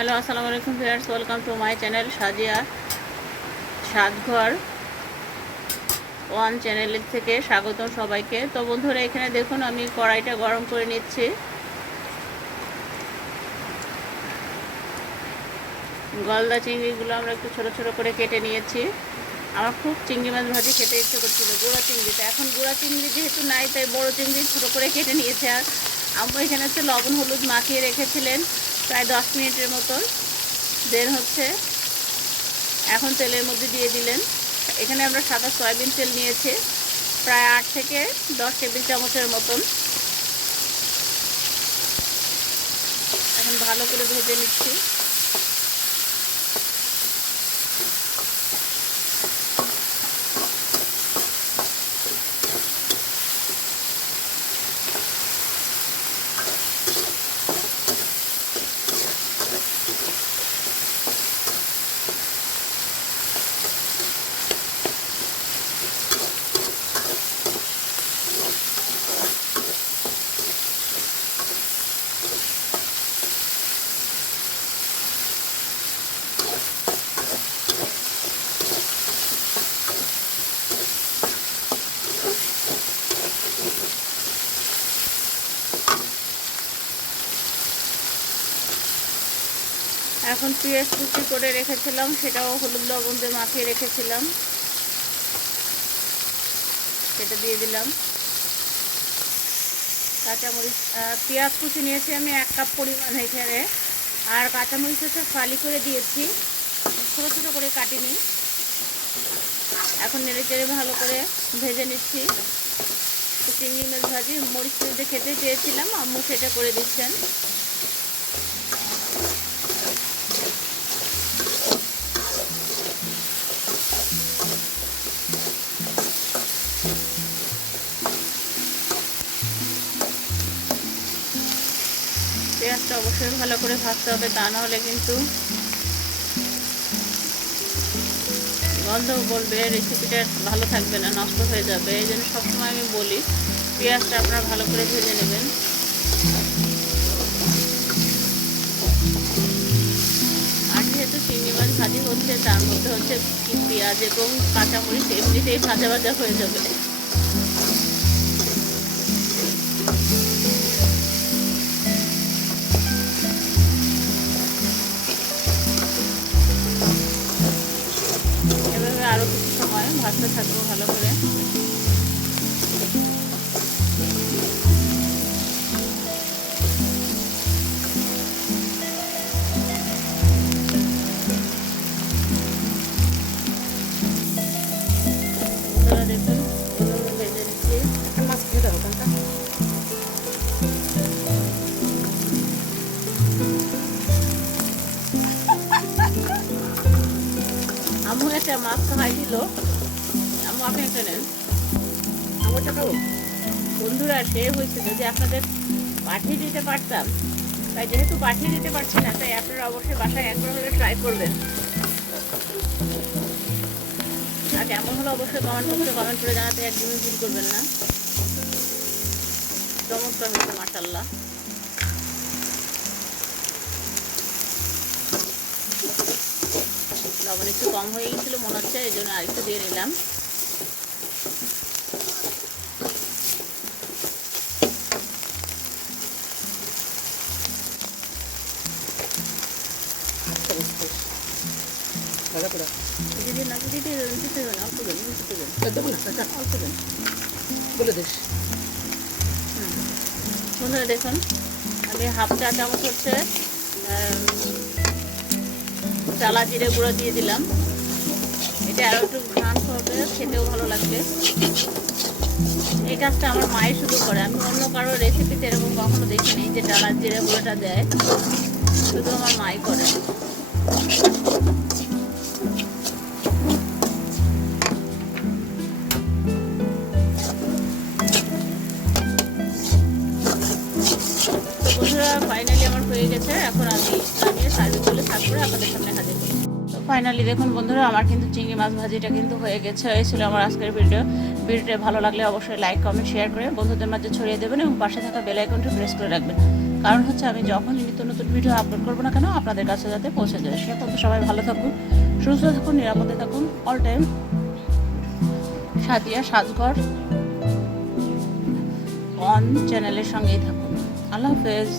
Hello, আসসালামু আলাইকুম viewers, welcome to my channel Sajia Satghar one চ্যানেলের থেকে স্বাগতম সবাইকে। তো বন্ধুরা, এখানে দেখুন আমি কড়াইটা গরম করে নিচ্ছি। গলদা চিংড়িগুলো আমরা একটু ছোট ছোট করে কেটে নিয়েছি। আমার খুব চিংড়ি মাছ ভাজি খেতে ইচ্ছে করছিল, গুঁড়া চিংড়িতে। এখন গুঁড়া চিংড়ি যেহেতু নাই, তাই বড় চিংড়ি ছোট করে কেটে নিয়েছে। আর আম্মু এখানে হচ্ছে লবণ হলুদ মাখিয়ে রেখেছিলেন প্রায় 10 মিনিটের মতন। দেন হচ্ছে এখন তেলের মধ্যে দিয়ে দিলেন। এখানে আমরা সাদা সয়াবিন তেল নিয়েছি প্রায় 8 থেকে 10 টেবিল চামচের মতন। এখন ভালো করে ভেজে নিচ্ছি। এখন পেঁয়াজ কুচি করে রেখেছিলাম, সেটাও হলুদ লবণ দিয়ে মাখিয়ে রেখেছিলাম, সেটা দিয়ে দিলাম। কাঁচামরিচ, পেঁয়াজ কুচি নিয়েছি আমি 1 কাপ পরিমাণ এখানে। আর কাঁচামরিচ হচ্ছে ফালি করে দিয়েছি, ছোটো ছোটো করে কাটিনি। এখন নেড়ে চেড়ে ভালো করে ভেজে নিচ্ছি। চিংড়ি মাছ ভাজি মরিচ দিয়ে খেতে চেয়েছিলাম, আম্মু সেটা করে দিচ্ছেন। পেঁয়াজটা অবশ্যই ভালো করে ভাজতে হবে, তা নাহলে কিন্তু গন্ধ বলবে, রেসিপিটা ভালো থাকবে না, নষ্ট হয়ে যাবে। এই জন্য সবসময় আমি বলি পেঁয়াজটা আপনারা ভালো করে ভেজে নেবেন। আর যেহেতু চিংড়ি মাছ ভাজি হচ্ছে, তার মধ্যে হচ্ছে কি পেঁয়াজ এবং কাঁচামরিচ এমনিতেই ভাজা ভাজা হয়ে যাবে। এভাবে আরও কিছু সময় ভাজতে থাকবো ভালো করে। দেখুন ভেজে নিচ্ছি। আম্মু একটা মাছ খাই দিল, আম্মু আপনি একটা নেন। আমারটা খাবো। বন্ধুরা, সে হয়েছে যদি আপনাদের পাঠিয়ে দিতে পারতাম, তাই যেহেতু পাঠিয়ে দিতে পারছি না, তাই আপনারা অবশ্যই বাসায় একবার হলে ট্রাই করবেন। আর কেমন হলো অবশ্যই কমেন্ট করে জানাতে একদমই ভুল করবেন না। চমৎকার হয়েছে মাশাআল্লাহ। লবণ একটু কম হয়ে গেছিল মনে হচ্ছে, এই জন্য আরেকটু দিয়ে নিলাম। বন্ধুরা দেখুন, আমি হাফ চা চামচ হচ্ছে চালা জিরে গুঁড়ো দিয়ে দিলাম। এটা আরও একটু ঘ্রাণ হবে, খেতেও ভালো লাগবে। এই কাজটা আমার মায়ের শুধু করে, আমি অন্য কারো রেসিপিতে এরকম কখনো দেখিনি যে চালা জিরে গুঁড়োটা দেয়, শুধু আমার মাই করে। ফাইনালি আমার হয়ে গেছে। এখন আমি নামিয়ে সার্ভিস করে তারপরে আপনাদের সামনে হাজির করি। তো ফাইনালি দেখুন বন্ধুরা, আমার কিন্তু চিংড়ি মাছ ভাজিটা কিন্তু হয়ে গেছে। এই ছিল আমার আজকের ভিডিও। ভিডিওটা ভালো লাগলে অবশ্যই লাইক কমেন্ট শেয়ার করে বন্ধুদের মাঝে ছড়িয়ে দেবেন এবং পাশে থাকা বেল আইকনটি প্রেস করে রাখবেন, কারণ হচ্ছে আমি যখনই নিত্য নতুন ভিডিও আপলোড করবো না কেন আপনাদের কাছে যাতে পৌঁছে যায়। সে পর্যন্ত সবাই ভালো থাকুন, সুস্থ থাকুন, নিরাপদে থাকুন। All time Sadia Sajghar on চ্যানেলের সঙ্গেই থাকুন। আল্লাহ হাফেজ।